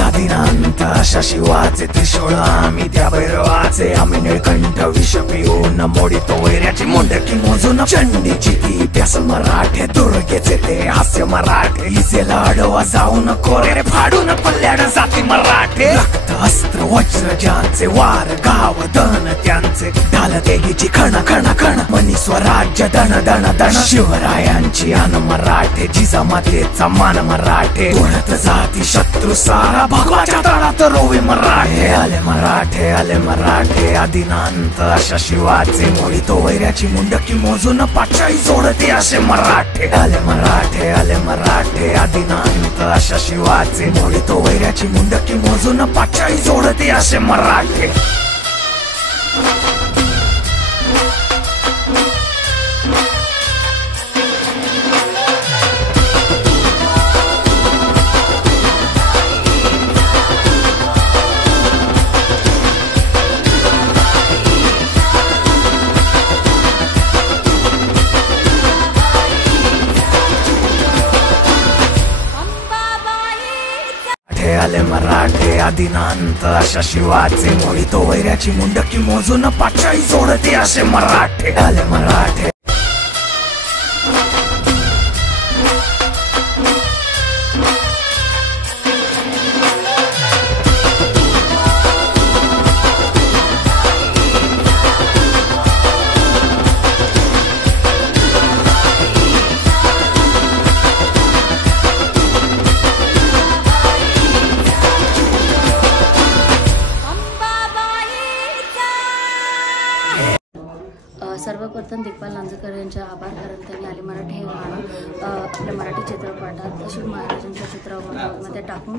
आदिनांत अशा शिवाचे त्रिशूळ आम्ही त्या भैरवाचे आम्ही निळकंठ विष पिऊन मोडितो वैऱ्याची मुंडकी मोजून चंडीची ती प्यास मराठे दुर्गेचे ते हास्य मराठे हिसेला अडवा जाऊन कोरे फाडून पल्ल्याड जाती मराठे रक्त अस्त्र वज्र ज्यांचे वार गाव दन त्यांचे ढाल देगीची खण खण खण मनी स्वराज्य दण दण दण शिवरायांची अन मराठे जिजामातेचा मान मराठे तोडत जाती शत्रू सारा भगवाच्या तळात रोवे मराठे आले मराठे आदिनांत अशा शिवाचे मोडितो वैऱ्याची मुंडकी मोजून पाचाई जोडते असे मराठे आले मराठे आदिनांत अशा शिवाचे मोडितो वैऱ्याची मुंडकी मोजून पाचाई जोडते असे मराठे आले मराठे आदिनांत अशा शिवाचे मोडितो वैऱ्याची मुंडकी मोजून पाचाई जोडते असे मराठे आले मराठे सर्वप्रथम दिग्पाल लांजेकर यांचे आभार, कारण त्यांनी आले मराठी हे गाणं आपल्या मराठी चित्रपटात शिव महाराजांच्या चित्रामध्ये टाकून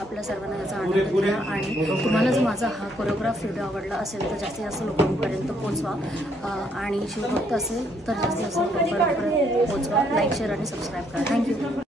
आपल्या सर्वांना याचा आनंद दिला. आणि तुम्हाला जर माझा हा कोरिओग्राफ व्हिडिओ आवडला असेल तर जास्तीत जास्त लोकांपर्यंत पोहोचवा आणि शिवभक्त असेल तर जास्तीत जास्त लोकांपर्यंत पोहोचवा. लाईक, शेअर आणि सबस्क्राईब करा. थँक्यू.